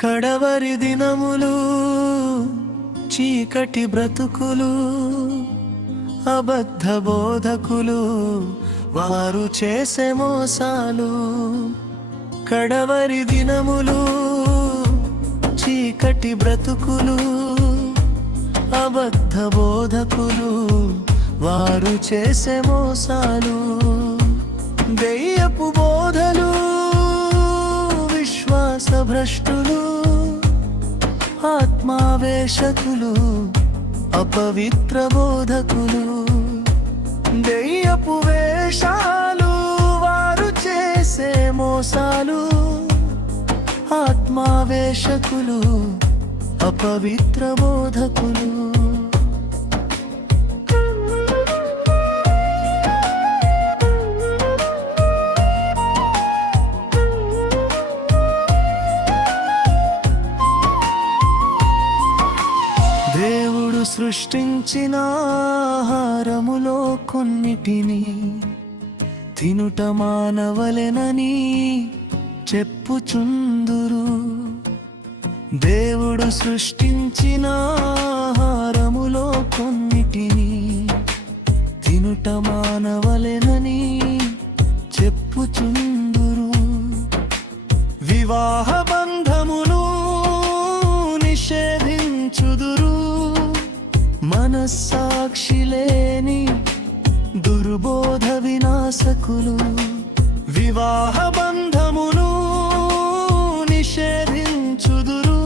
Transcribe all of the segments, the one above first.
కడవరి దినములు చీకటి బ్రతుకులు అబద్ధ బోధకులు వారు చేసే మోసాలు. కడవరి దినములు చీకటి బ్రతుకులు అబద్ధ బోధకులు వారు చేసే మోసాలు. దెయ్యపు బోధలు విశ్వాస భ్రష్టులు ఆత్మావేశకులు అపవిత్ర బోధకులు. దెయ్యపు వేషాలు వారు చేసే మోసాలు ఆత్మావేశకులు అపవిత్ర బోధకులు. దేవుడు సృష్టించిన ఆహారములో కొన్నిటిని తినుట మానవలెనని చెప్పుచుందురు. దేవుడు సృష్టించిన ఆహారములో కొన్నిటిని తినుట మానవలెనని చెప్పుచుందురు. వివాహ బంధమును నిషేధించుదురు. మనస్సాక్షి లేని దుర్బోధ వినాశకులు. వివాహ బంధమును నిషేధించుదురు.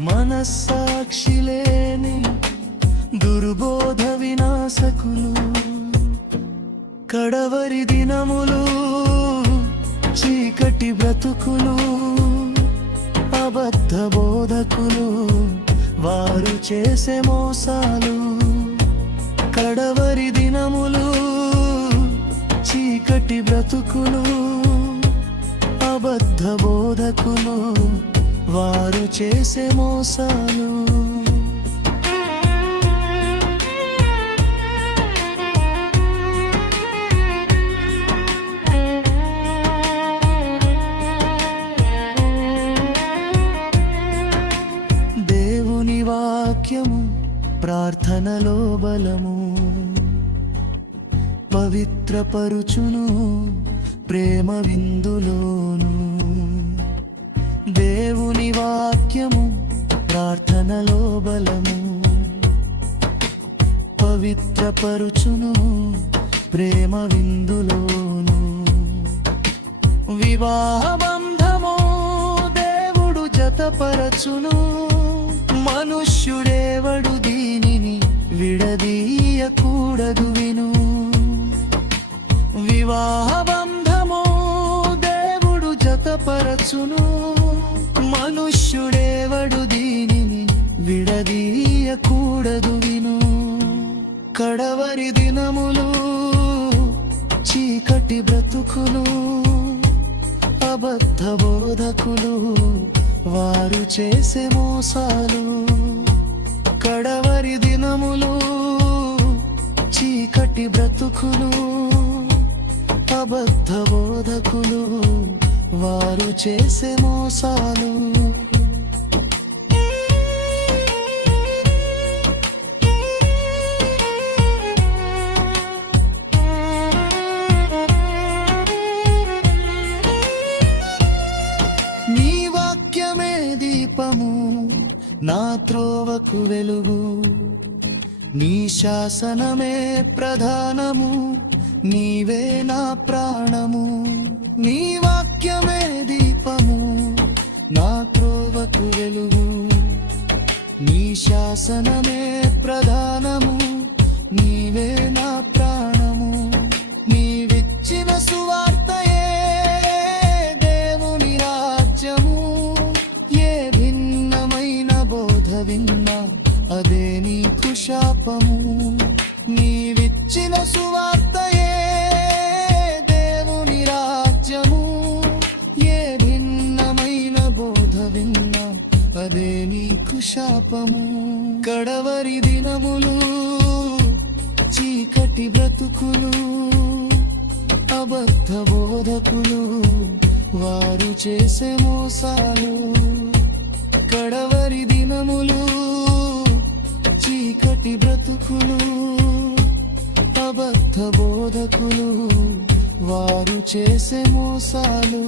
మనస్సాక్షి లేని దుర్బోధ వినాశకులు. కడవరి దినములు చీకటి బ్రతుకులు అబద్ధ బోధకులు వారు చేసే మోసాలు. కడవరి దినములు చీకటి బ్రతుకులు అబద్ధ బోధకులు వారు చేసే మోసాలు. దేవుని వాక్యము ప్రార్థనలో బలము పవిత్రపరుచును ప్రేమ విందులోను. దేవుని వాక్యము ప్రార్థనలో బలము పవిత్రపరుచును ప్రేమ విందులోను. వివాహ బంధము దేవుడు జతపరచును. మనుష్యుడేవడు దీనిని విడదీయకూడదు విను. వివాహ బంధము దేవుడు జతపరచును. మనుష్యుడేవడు దీనిని విడదీయకూడదు విను. కడవరి దినములు చీకటి బ్రతుకులు అబద్ధ బోధకులు వారు చేసే మోసాలు. కడవరి దినములు చీకటి బ్రతుకులు అబద్ధ బోధకులు వారు చేసే మోసాలు. నీ వాక్యమే దీపము నా త్రోవకు వెలుగు. నీ శాసనమే ప్రధానము నీవే నా ప్రాణము. నీ వాక్యమే దీపము నా త్రోవకు వెలుగు. నీ శాసనమే ప్రధానము నీవే నా ప్రాణము. నీవిచ్చిన సువార్తయే దేవుని రాజ్యము. ఏ భిన్నమైన బోధ విన్నా అదే నీకు శాపము. నీవిచ్చిన సువార్తయే దేవుని రాజ్యము. ఏ భిన్నమైన బోధ విన్నా అదే నీకు శాపము. కడవరి దినములు చీకటి బ్రతుకులు అబద్ధ బోధకులు వారు చేసే మోసాలు నీతి బ్రతుకులు అబద్ధ బోధకులు వారు చేసే మోసాలు